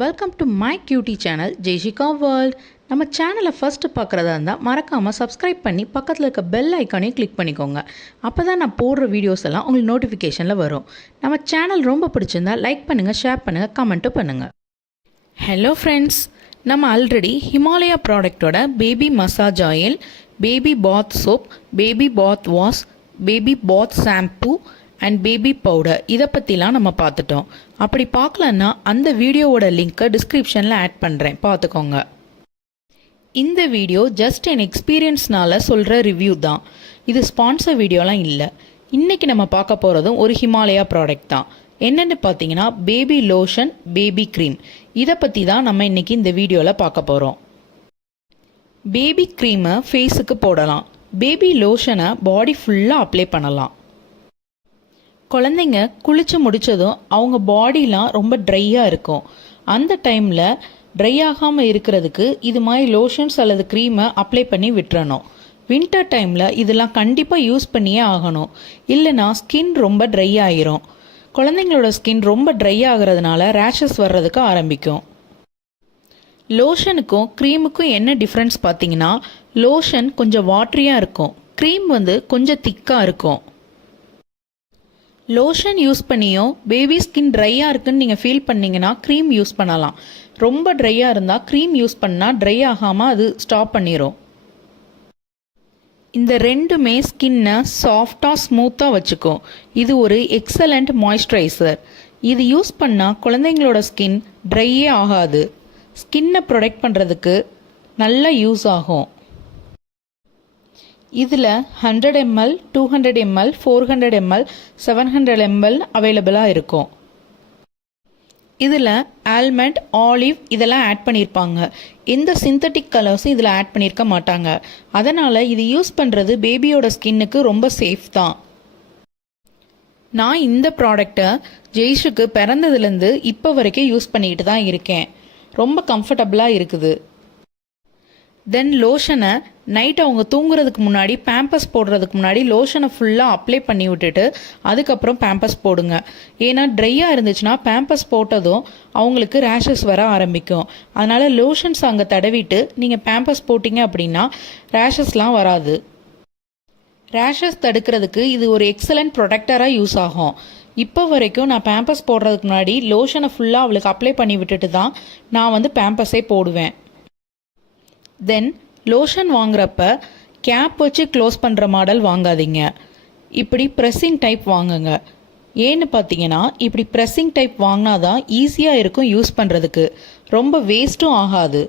Welcome to my cutie channel Jaishika world. நம்ம சேனலை first பார்க்குறதா இருந்தால் மறக்காமல் சப்ஸ்கிரைப் பண்ணி பக்கத்தில் இருக்க பெல் ஐக்கானையும் கிளிக் பண்ணிக்கோங்க. அப்போ தான் நான் போடுற வீடியோஸ் எல்லாம் உங்களுக்கு நோட்டிஃபிகேஷனில் வரும். நம்ம சேனல் ரொம்ப பிடிச்சிருந்தா லைக் பண்ணுங்கள், ஷேர் பண்ணுங்கள், கமெண்ட்டும் பண்ணுங்கள். ஹலோ ஃப்ரெண்ட்ஸ், நம்ம ஆல்ரெடி ஹிமாலயா ப்ராடக்டோட baby massage oil, baby bath soap, baby bath wash, baby bath shampoo and baby powder இதை பற்றிலாம் நம்ம பார்த்துட்டோம். அப்படி பார்க்கலன்னா அந்த வீடியோவோட லிங்க்கை டிஸ்கிரிப்ஷனில் ஆட் பண்ணுறேன், பார்த்துக்கோங்க. இந்த வீடியோ ஜஸ்ட் என் எக்ஸ்பீரியன்ஸ்னால சொல்கிற ரிவ்யூ தான், இது ஸ்பான்சர் வீடியோலாம் இல்லை. இன்றைக்கி நம்ம பார்க்க போகிறதும் ஒரு ஹிமாலயா ப்ராடக்ட் தான். என்னென்னு பார்த்தீங்கன்னா பேபி லோஷன், பேபி க்ரீம். இதை பற்றி தான் நம்ம இன்றைக்கி இந்த வீடியோவில் பார்க்க போகிறோம். பேபி க்ரீமை ஃபேஸுக்கு போடலாம், பேபி லோஷனை பாடி ஃபுல்லாக அப்ளை பண்ணலாம். குழந்தைங்க குளித்து முடித்ததும் அவங்க பாடிலாம் ரொம்ப ட்ரையாக இருக்கும். அந்த டைமில் ட்ரை ஆகாமல் இருக்கிறதுக்கு இது மாதிரி லோஷன்ஸ் அல்லது க்ரீமை அப்ளை பண்ணி விட்டுறணும். வின்டர் டைமில் இதெல்லாம் கண்டிப்பாக யூஸ் பண்ணியே ஆகணும், இல்லைனா ஸ்கின் ரொம்ப ட்ரை ஆகிரும். குழந்தைங்களோட ஸ்கின் ரொம்ப ட்ரை ஆகிறதுனால ரேஷஸ் வர்றதுக்கு ஆரம்பிக்கும். லோஷனுக்கும் க்ரீமுக்கும் என்ன டிஃப்ரென்ஸ் பார்த்தீங்கன்னா, லோஷன் கொஞ்சம் வாட்ரியாக இருக்கும், க்ரீம் கொஞ்சம் திக்காக இருக்கும். லோஷன் யூஸ் பண்ணியும் பேபி ஸ்கின் ட்ரையாக இருக்குன்னு நீங்கள் ஃபீல் பண்ணிங்கன்னா க்ரீம் யூஸ் பண்ணலாம். ரொம்ப ட்ரையாக இருந்தால் க்ரீம் யூஸ் பண்ணால் ட்ரை ஆகாமல் அது ஸ்டாப் பண்ணிடும். இந்த ரெண்டுமே ஸ்கின்னை சாஃப்டாக ஸ்மூத்தாக வச்சுக்கும். இது ஒரு எக்ஸலண்ட் மாய்ஸ்சரைசர். இது யூஸ் பண்ணால் குழந்தைங்களோட ஸ்கின் ட்ரையே ஆகாது. ஸ்கின்னை ப்ரொடெக்ட் பண்ணுறதுக்கு நல்லா யூஸ் ஆகும். இதில் 100 ml, 200 ml, 400 ml, 700 ml அவைலபிளாக இருக்கும். இதில் ஆல்மண்ட், ஆலிவ் இதெல்லாம் ஆட் பண்ணியிருப்பாங்க. எந்த சிந்தட்டிக் கலர்ஸும் இதில் ஆட் பண்ணியிருக்க மாட்டாங்க. அதனால் இது யூஸ் பண்ணுறது பேபியோட ஸ்கின்னுக்கு ரொம்ப சேஃப் தான். நான் இந்த ப்ராடக்டை ஜெய்ஷுக்கு பிறந்ததுலேருந்து இப்போ வரைக்கும் யூஸ் பண்ணிக்கிட்டு தான் இருக்கேன். ரொம்ப கம்ஃபர்டபுளாக இருக்குது. தென் லோஷனை நைட் அவங்க தூங்குறதுக்கு முன்னாடி, பேம்பஸ் போடுறதுக்கு முன்னாடி லோஷனை ஃபுல்லாக அப்ளை பண்ணி விட்டுட்டு அதுக்கப்புறம் பேம்பஸ் போடுங்க. ஏன்னா ட்ரையாக இருந்துச்சுன்னா பேம்பஸ் போட்டதும் அவங்களுக்கு ரேஷஸ் வர ஆரம்பிக்கும். அதனால் லோஷன்ஸ் அங்கே தடவிட்டு நீங்கள் பேம்பஸ் போட்டிங்க அப்படின்னா ரேஷஸ்லாம் வராது. ரேஷஸ் தடுக்கிறதுக்கு இது ஒரு எக்ஸலண்ட் ப்ரொடக்டராக யூஸ் ஆகும். இப்போ வரைக்கும் நான் பேம்பஸ் போடுறதுக்கு முன்னாடி லோஷனை ஃபுல்லாக அவளுக்கு அப்ளை பண்ணி விட்டுட்டு தான் நான் பேம்பஸே போடுவேன். தென் லோஷன் வாங்குறப்ப கேப் வச்சு க்ளோஸ் பண்ணுற மாடல் வாங்காதீங்க, இப்படி ப்ரெஸ்ஸிங் டைப் வாங்குங்க. ஏன்னு பார்த்தீங்கன்னா இப்படி ப்ரெஸ்ஸிங் டைப் வாங்கினா தான் ஈஸியாக இருக்கும் யூஸ் பண்ணுறதுக்கு, ரொம்ப வேஸ்ட்டும் ஆகாது.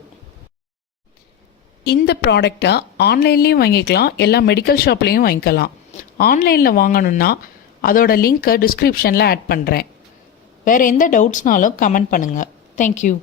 இந்த ப்ராடக்டை ஆன்லைன்லேயும் வாங்கிக்கலாம், எல்லா மெடிக்கல் ஷாப்லேயும் வாங்கிக்கலாம். ஆன்லைனில் வாங்கணுன்னா அதோட லிங்க்கை டிஸ்கிரிப்ஷனில் ஆட் பண்ணுறேன். வேறு எந்த டவுட்ஸ்னாலும் கமெண்ட் பண்ணுங்கள். தேங்க்யூ.